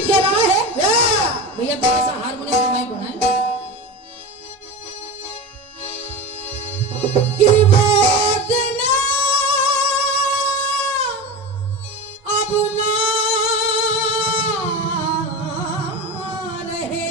गीत कह रहा है भैया थोड़ा सा हारमोनियम का माइक बनाए कि वो दिन अब ना रहे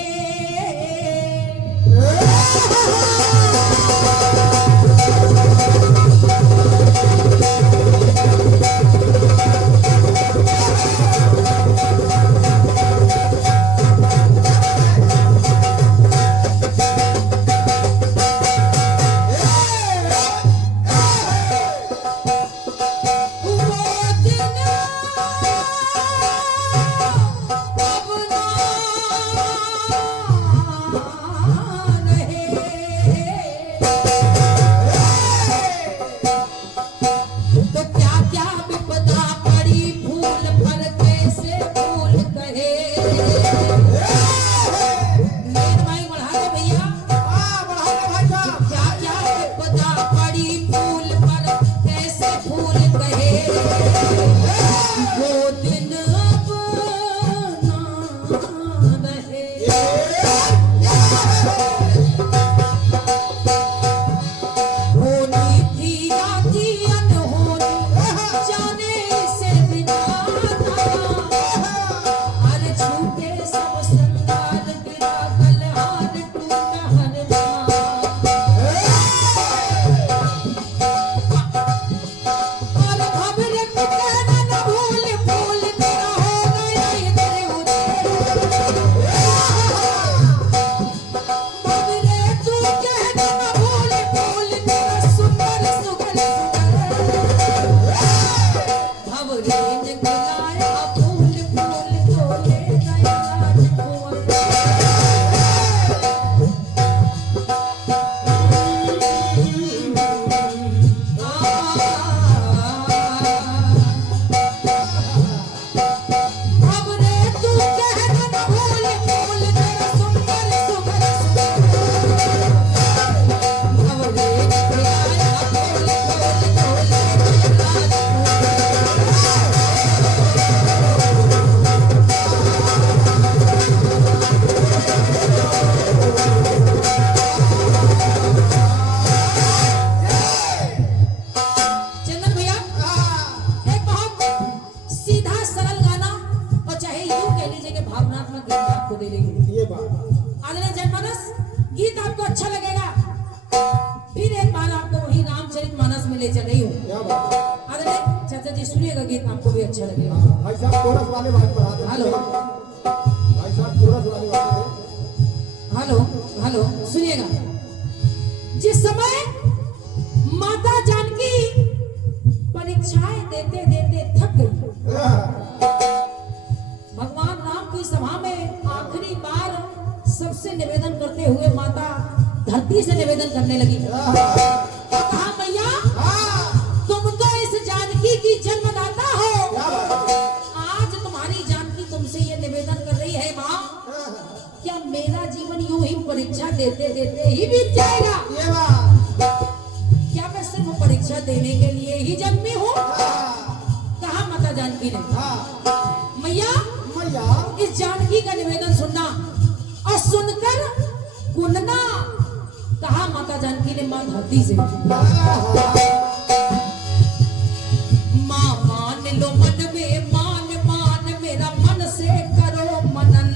धरती से निवेदन करने लगी और कहा मैया तुम तो इस जानकी की जन्मदाता हो, आज तुम्हारी जानकी तुमसे ये निवेदन कर रही है माँ, क्या मेरा जीवन यूं ही परीक्षा देते देते ही बीत जाएगा? क्या मैं सिर्फ परीक्षा देने के लिए ही जन्मी हूँ? कहा माता जानकी ने मैया इस जानकी का निवेदन सुनना और सुनकर गुनना। कहा माता जानकी ने मां धरती से मां मान लो मन में मान मान मेरा मन से करो मनन।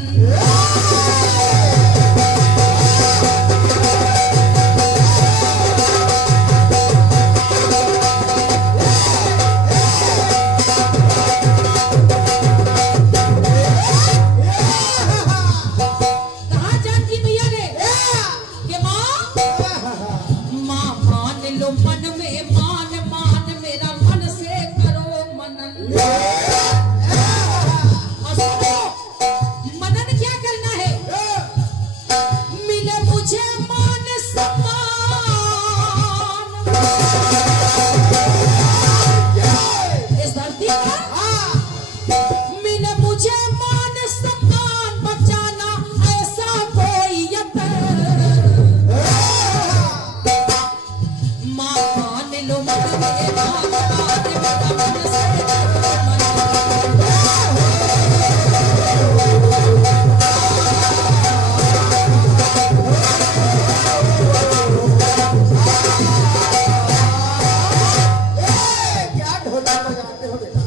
जानते हो बेटा।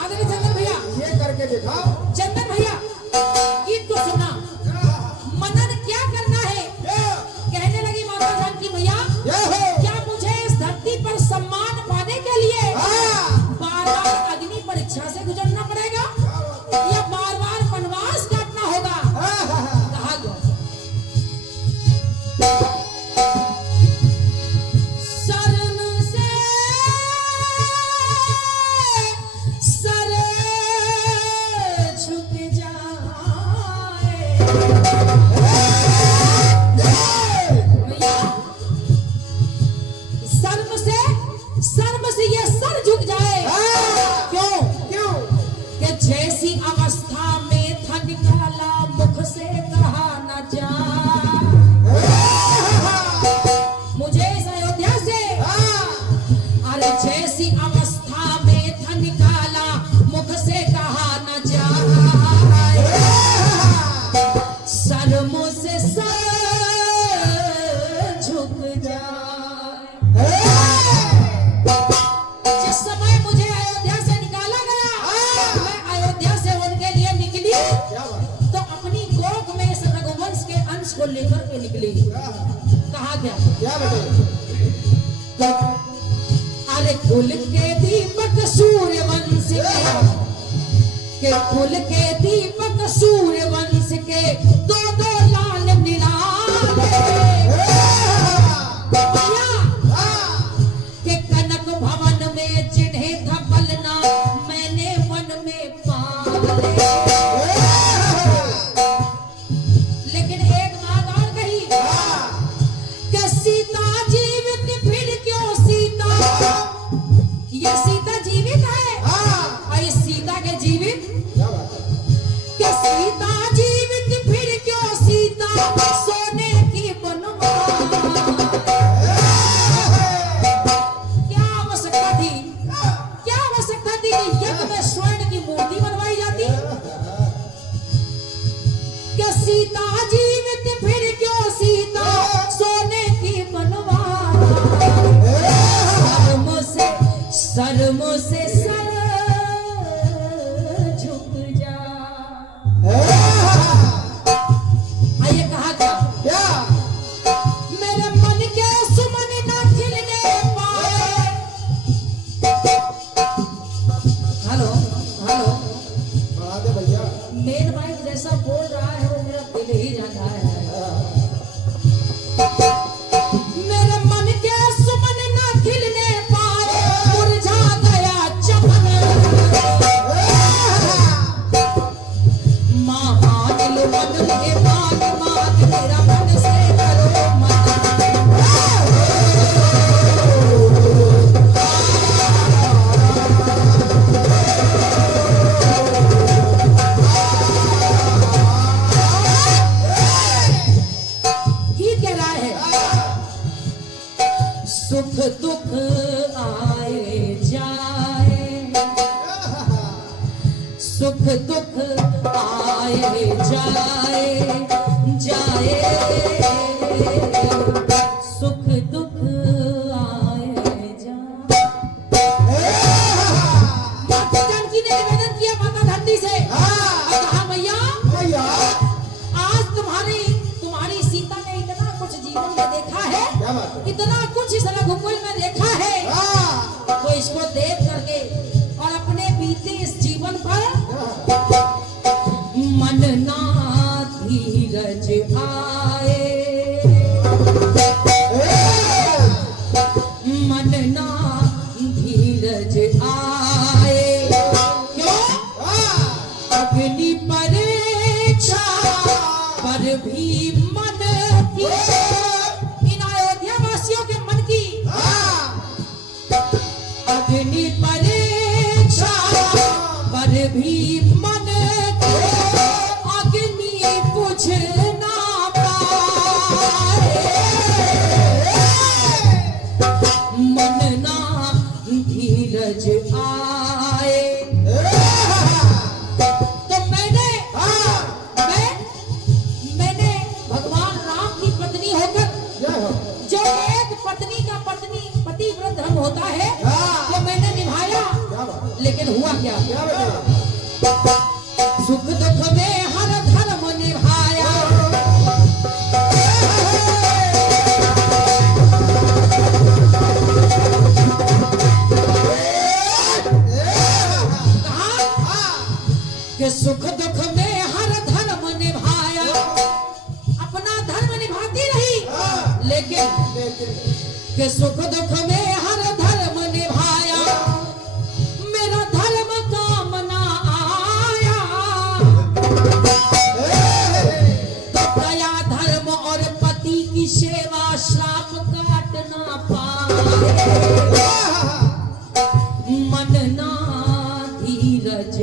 आदरणीय चंदन भैया, ये करके दिखाओ। चंदन भैया गीत को सुना, मनन क्या करना है। कहने लगी माता जानकी मैया, क्या मुझे इस धरती पर सम्मान पाने के लिए बार बार अग्नि परीक्षा से गुजरना पड़ेगा या बार बार वनवास काटना होगा। कहा गया शर्म से सर झुक जाए। भैया, शर्म से ये सर झुक जाए। क्यों? क्यों? कि जैसी अवस्था में था निकाला मुख से कहा न जाए। मुझे इस अयोध्या से अरे जैसी अवस्था में था निकाला मुख से कहा न जाए। शर्म से सर झुक जाए। जिस समय मुझे अयोध्या से निकाला गया, मैं अयोध्या से उनके लिए निकली तो अपनी गोद में इस रघुवंश के अंश को लेकर के निकली। कहा गया क्या बताइए? अरे कुल के दीपक सूर्य वंश के कुल के दीपक सूर्य वंश के दो दो लाल निराले के कनक भवन में जिन्हें था पलना मैंने वन में पाले। लेकिन एक बात और कही कि सीता जीवित फिर क्यों सीता, ये सीता जीवित है और इस सीता के जीवित कि सीता जीवित फिर क्यों सीता सोने की बनवाए। क्या आवश्यकता थी, क्या आवश्यकता थी कि यज्ञ में स्वर्ण की मूर्ति बनवाई जाती। कि सीता जीवित फिर क्यों सीता सोने की बनवाए। शर्म से सर झुक जा। आइए कहा क्या मेरे मन के सुमन ना खिलने पाए। हेलो हेलो, बढ़ा दे भैया। मेन माइक जैसा बोल रहा है वो मेरा दिल ही जान रहा है। मेरे मन के सुमन ना खिलने पाए, मुरझा गया चमन। माँ मान लो मन के बात बात मेरा मन से करो मत। गीत कह रहा है सुख दुख आए जाए, सुख दुख आए जाए जाए, सुख दुख आए जाए। माता जानकी ने निवेदन किया माता धरती से, कहा मैया भैया आज तुम्हारी सीता ने इतना कुछ जीवन में देखा है, क्या बात है? इतना कुछ इस रघुकुल में देखा है, तो इसको देख करके और अपने बीते इस जीवन पर मन ना धीरज आए, मन ना धीरज आए। क्यों? अग्नि परीक्षा पर भी मन की, इन अयोध्या वासियों के मन की अग्नि परीक्षा पर भी मन की अग्नि बुझ ना पाए। मन ना धीरज आए। तो मैंने भगवान राम की पत्नी होकर, जो एक पत्नी का पतिव्रत धर्म होता है, वो मैंने निभाया। लेकिन हुआ क्या? क्या बेटा? सुख दुख में हर धर्म निभाया, कि सुख दुख में हर धर्म निभाया, अपना धर्म निभाती रही, लेकिन कि सुख दुख में हर धर्म निभाया, मेरा धर्म काम ना आया, तो दया धर्म और पति की सेवा श्राप काट ना पाए, मन ना धीरज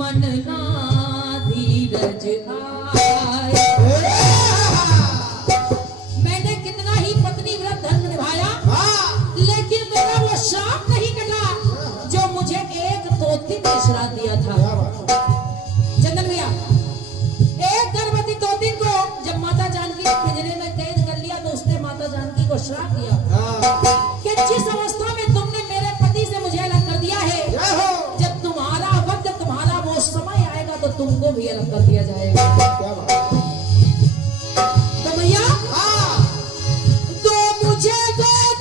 मन ना धीरज आए। मैंने कितना ही पत्नी व्रत धर्म निभाया, लेकिन मेरा वो श्राप नहीं कटा जो मुझे एक तोती ने श्राप दिया था। चंदन भैया, एक गर्भवती तोती को जब माता जानकी ने पिंजरे में कैद कर लिया तो उसने माता जानकी को श्राप दिया कि जिस अवस्था में तुमने मेरे पति से मुझे अलग कर दिया है, जब तुम्हारा वक्त तुम्हारा वो समय आएगा तो तुमको भी अलग कर दिया जाएगा। क्या बात? तो भैया तो मुझे गोद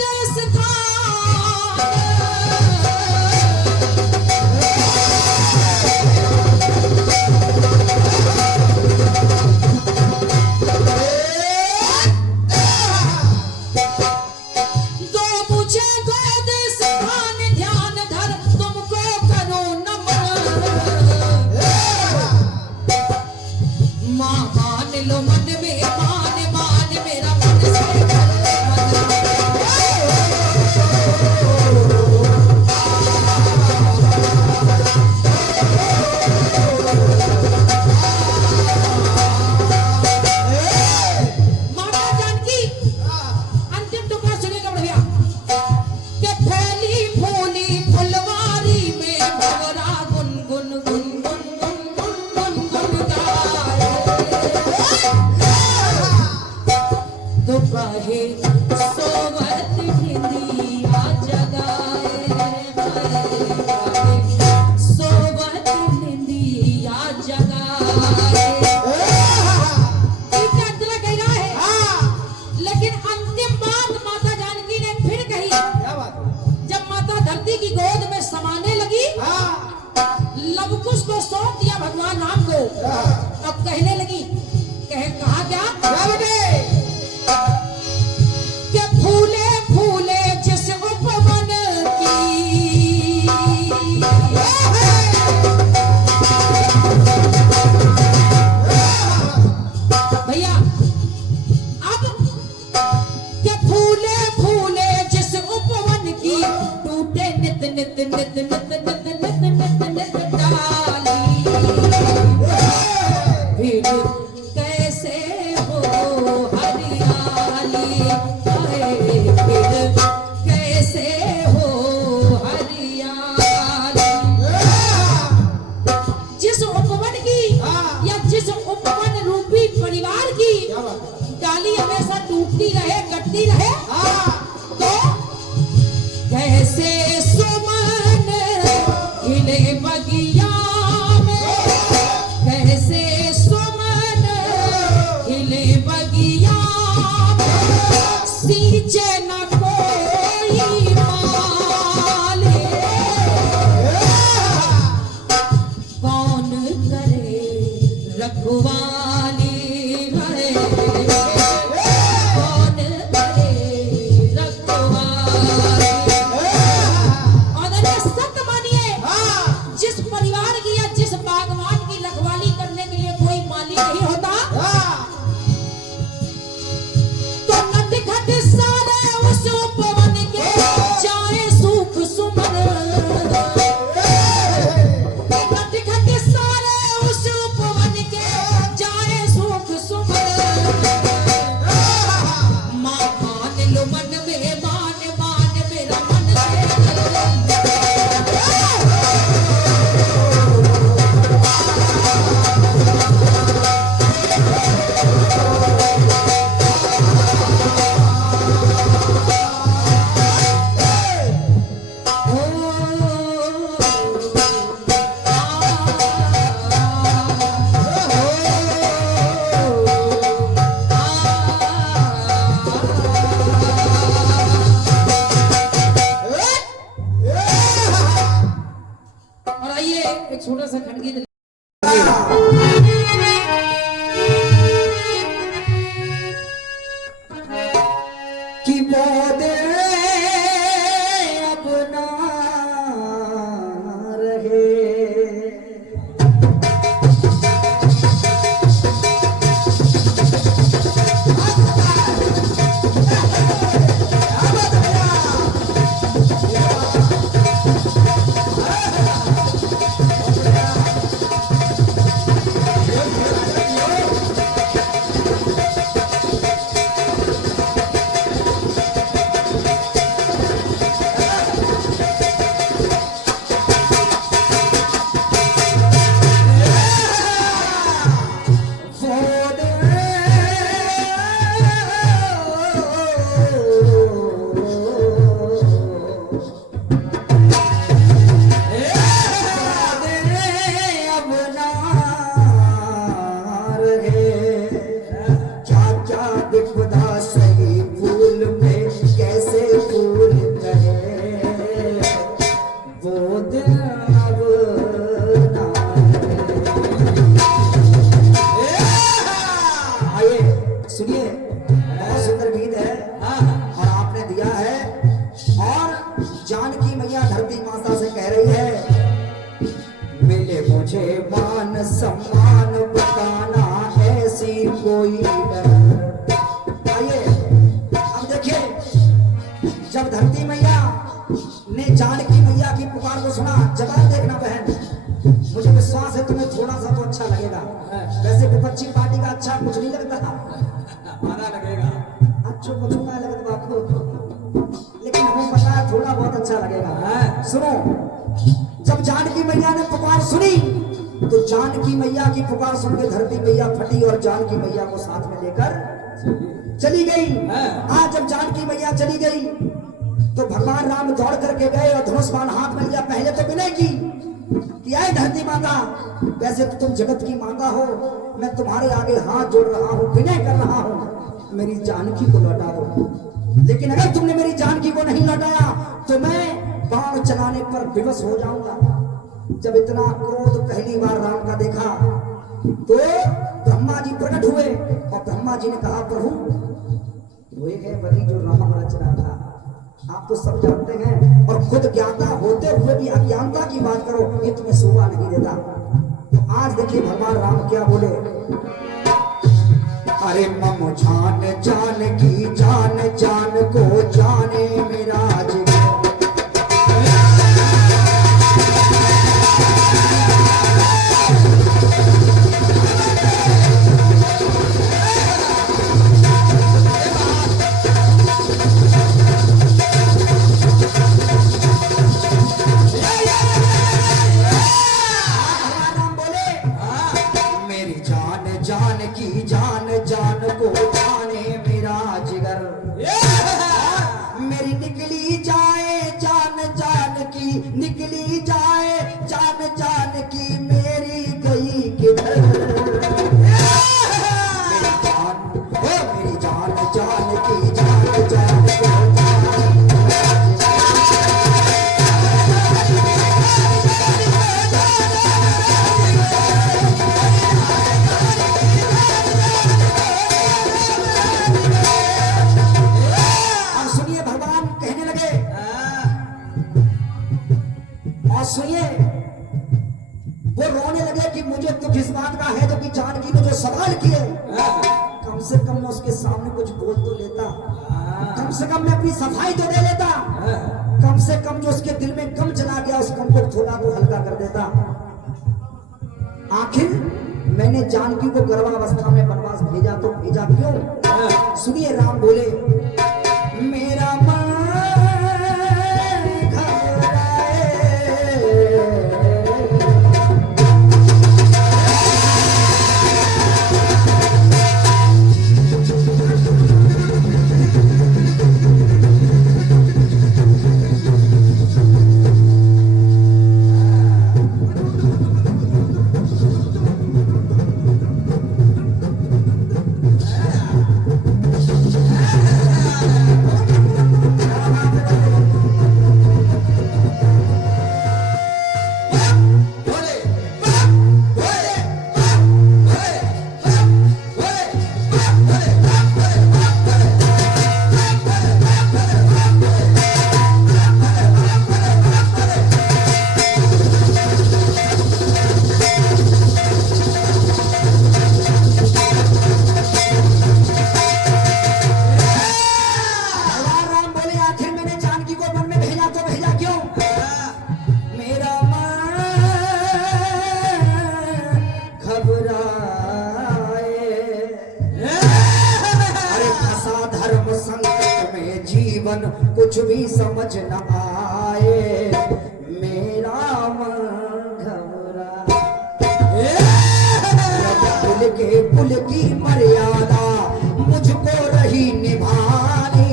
स्थान ध्यान धर तुमको करो नमन, मां मान लो मन में मान मेरा मन से माता जानकी अंतिम टुकड़ा सुनेगा बढ़िया कि फैली फूली फुलवारी में भंवरा गुन गुन गुन गुन गुन गुन गुन गुन गाए, तो कहे सोवत निंदिया जगाए, सोवत निंदिया जगाए। इतना अंतरा कह रहा है, लेकिन अंतिम बात माता जानकी ने फिर कही क्या बात? जब माता धरती की गोद में समाने लगी, लवकुश को सौंप दिया भगवान राम को। अब कहने लगी, कहा क्या? क्या बेटे? कि फूले फूले जिस उपवन की, भैया अब कि फूले फूले जिस उपवन की, टूटे नित नित नित नित नित नित नित नित डाली, फिर कैसे हो हरियाली, फिर कैसे हो हरियाली। जिस उपवन की या जिस उपवन रूपी परिवार की क्या बात? डाली हमेशा टूटती रहे, कटती रहे, तो कैसे सुमन खिले बगिया में, कैसे सुमन खिले बगिया में, सींचे न कोई माले, कौन करे रखवाली है, कौन करे रखवाली। और अरे सत्य मानिए, जिस परिवार की या जिस बागवान की रखवाली करने के लिए कोई माली नहीं होता, तो नट खट सारे उस उपवन के जाए सुख सुमन, नट खट सारे उस उपवन के जाए सुख सुमन, मां मान लो मन में मान मेरा मन से दिल अब ना रहे। सुनिए, बहुत सुंदर गीत है और आपने दिया है। और जानकी मैया धरती माता से कह रही है, मिले मुझे मान सम्मान बताना ऐसी कोई आइए अब देखिए, जब धरती मैया ने जानकी मैया की पुकार को सुना, जवाब देखना बहन, मुझे विश्वास है तुम्हें थोड़ा सा तो अच्छा लगेगा। वैसे विपक्षी पार्टी का अच्छा कुछ नहीं लगता था, माना लगेगा। अच्छा कुछ ना लगता बापू, लेकिन हमें पता है थोड़ा बहुत अच्छा लगेगा। सुनो, जब जानकी मैया ने पुकार सुनी तो जानकी मैया की पुकार सुन के धरती मैया फटी और जानकी मैया को साथ में लेकर चली गई। आज जब जानकी मैया चली गई तो भगवान राम दौड़ करके गए और धनुष बाण हाथ में लिया। पहले तो विनय की कि आए धरती माता, वैसे तो तुम जगत की माता हो, मैं तुम्हारे आगे हाथ जोड़ रहा हूँ, विनय कर रहा हूँ, मेरी जानकी को लौटा दो। लेकिन अगर तुमने मेरी जानकी को नहीं लौटाया तो मैं बाण चलाने पर विवश हो जाऊंगा। जब इतना क्रोध पहली बार राम का देखा तो ब्रह्मा जी प्रकट हुए और ब्रह्मा जी ने कहा, प्रभु वो एक है बलि जो राम रच रहा था, आप तो सब जानते हैं और खुद ज्ञाता होते हुए भी अज्ञानता की बात करो, ये तुम्हें शोभा नहीं देता। तो आज देखिए भगवान राम क्या बोले, अरे मम जान जान की जान जान को जाने मेरा जिगर। निकली जाए जान जान की मेरी गई किधर। मेरी जान जान की जान जान अब सुनिए भगवान कहने लगे, और सुनिए वो रोने लगे कि मुझे दुख इस बात का है जो कि जानकी ने जो सवाल किए, कम से कम मैं उसके सामने कुछ बोल तो लेता, कम से कम मैं अपनी सफाई तो दे लेता, कम से कम जो उसके दिल में गम चला गया उस गम को थोड़ा तो हल्का कर देता। आखिर मैंने जानकी को गर्भावस्था में वनवास भेजा तो भेजा क्यों? सुनिए राम बोले, मेरा मन जीवन कुछ भी समझ न आए, मेरा मन घबरा। कुल की मर्यादा मुझको रही निभानी,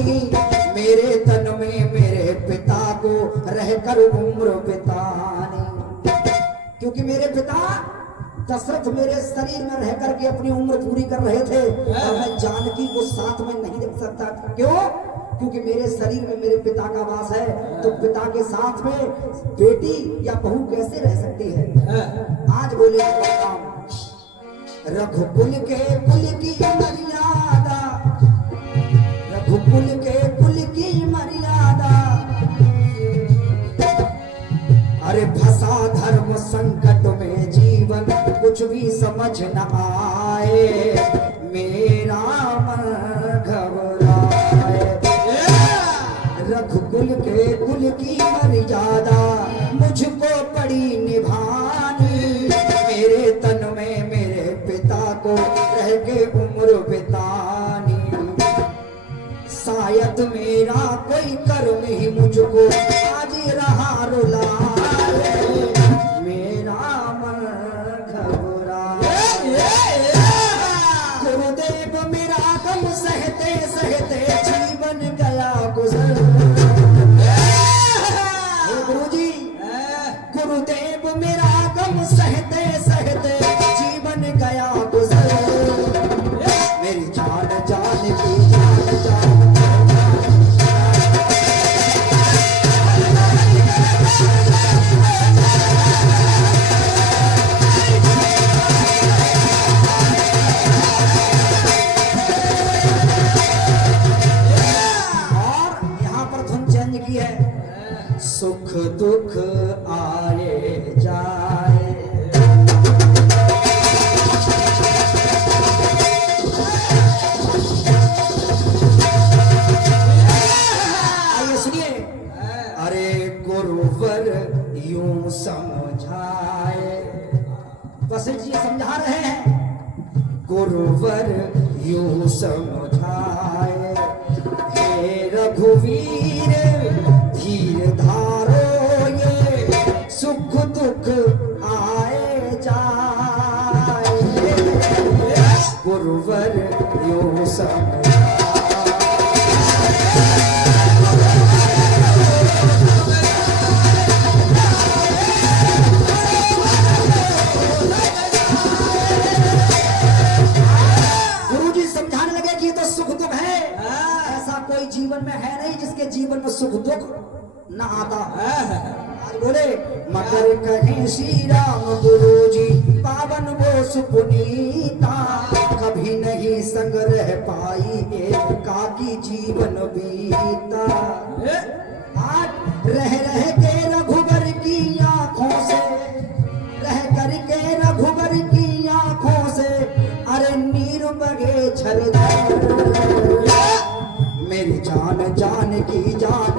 मेरे तन में मेरे पिता को रहकर उम्र बितानी। क्योंकि मेरे पिता दशरथ मेरे शरीर में रह करके अपनी उम्र पूरी कर रहे थे और मैं जानकी को साथ में नहीं रख सकता। क्यों? क्योंकि मेरे शरीर में मेरे पिता का वास है, तो पिता के साथ में बेटी या बहू कैसे रह सकती है। आज बोले राम, रघुकुल के कुल की मर्यादा, रघुकुल के कुल की मर्यादा, अरे फंसा धर्म संकट में जीवन कुछ भी समझ न आए, मेरा मन घबराए। रघुकुल के कुल की मर्यादा मुझको पड़ी निभानी, मेरे तन में मेरे पिता को रह के उम्र बितानी। शायद मेरा कोई कर्म ही मुझको आज रहा रुलाए, मेरा मन घबराए। गुरुदेव मेरा गम सहते सहते जीवन गया गुजर। गुरुजी, गुरुदेव मेरा गम सहते सहते जीवन गया गुजर, मेरी जान जान की जान जान। सुख दुख आए जाए, आइए सुनिए। अरे गुरुवर यूं समझाए, वशिष्ठ जी समझा रहे हैं। गुरुवर यूं समझाए, हे रघुवीर धीर धारो, ये सुख दुख आए जाए, गुरुवर यूं समझाए। गुरुजी समझाने लगे कि ये तो सुख दुख है, ऐसा कोई जीवन में है नहीं जिसके जीवन में सुख दुख न आता। आज बोले मगर कहीं श्री राम गुरुजी पावन वो सुपुनीता, कभी नहीं संग रह पाई एकाकी जीवन बीता। आज रह रह के रघुबर की आंखों से, रह कर के रघुबर की आंखों से, अरे नीर बगे छलछल, मेरी जान जान की जान